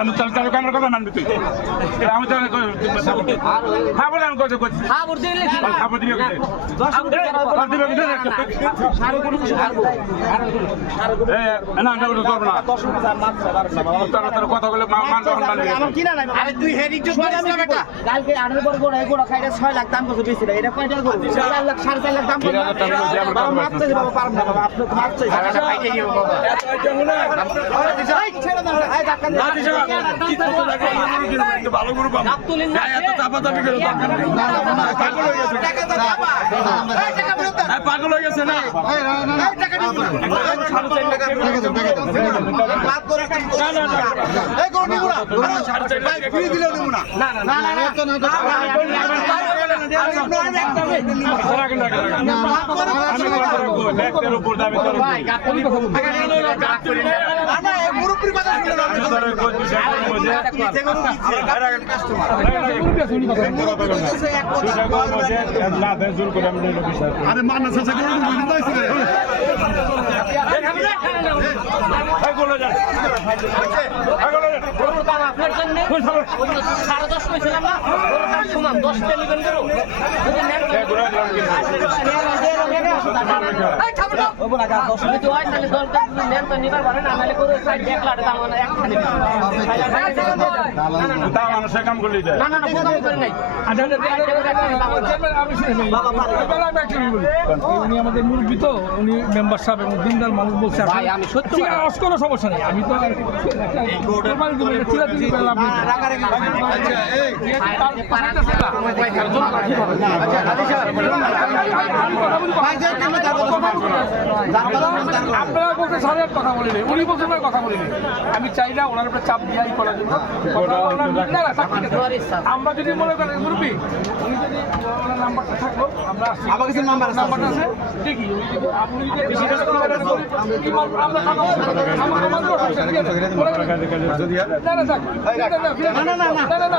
আমি তার তার কথা মানবি তুই আমি তো হ্যাঁ বলে আমি কথা করছি খাবার দিলে খাবার দিবে কথা বলে মান মান আরে তুই বেটা কালকে আঠারো বড় গোড়া গোড়া খাইটা ছয় লাখ দাম কত না এটা কয়টার গরু চার লাখ সাড়ে চার লাখ দাম টাকা বাবা করব। মাপতে বাবা পারব না বাবা আপনি টাকা দরকার নেই পাগল হয়ে গেছে টাকা টাকা হ্যাঁ, হয়ে না টাকা না ভাই ফ্রি দিলেও নিবো না না না না আরে মানা শেষে করে গরুর দাম আপনার জন্য সাড়ে দশ কইছিলাম না গরুর দাম সমান দশ নেবেন গরু যদি নেন দশ নেন তো নিবার পারেন গরু সাইড এক লাখ দাম একখানে তা মানুষের কাম করলি না না না বোকাম করে নাই উনি আমাদের মুরব্বী তো উনি মেম্বার সাহেব এবং দিনদার মানুষ বলছে ভাই, আমি সত্যি ঠিক কোনো সমস্যা নেই আমি তো আর আপনারা বলতে সাড়ে কথা বলিনি উনি বলছেন না কথা বলিনি আমি চাই না ওনার উপরে চাপ দিয়াই করার জন্য। আমরা যদি মনে করেন মুরব্বী উনি যদি ওনার নাম্বারটা থাকল আমরা। আমার কাছে নাম্বার। নাম্বারটা আছে দেখি আপনি যদি আমরা। না, না। না, না, না, না,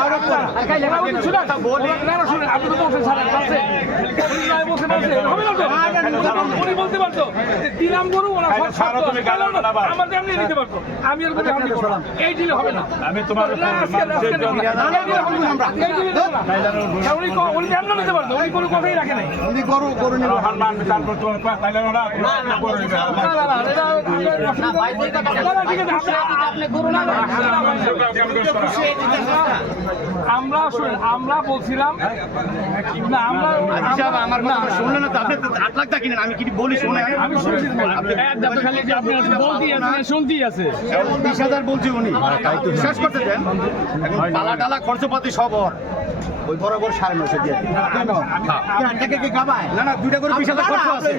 না, শুনেন, আপনি তো না তো? উনি বলতে পারতো দিলাম গরু, ওনার সব ছাড়ো, শর্ত তুমি আছে। গালাও না, বাবা। আমার এমনি দিতে পারতো। আমি এর মধ্যে হাত দিব না। এই দিলে হবে না। আমি তোমার না, আজকে- আজকে দেবো না। এই দিলে হবে না আমরা। এই দিলে দেবো না। হ্যাঁ, উনি এমনি নিতে পারতো। উনি কোনো কথাই রাখে গরু গরু না, আমরা শুনেন আমরা বলছিলাম না আমরা হিসাব আমার না, শুনলেন না তো আপনি আট লাখ টাকা কিনেন আমি কি বলি শুনে আমি শুনছি শুনতেই আছে। বিশ হাজার বলছি উনি। শেষ করতে দেন। এখন টালা টালা খরচপাতি সব ওর। ওই বরাবর সাড়ে নশো দিয়ে দিন। টাকা কি গাবায় না না দুইটা করে বিশ হাজার খরচ আছে।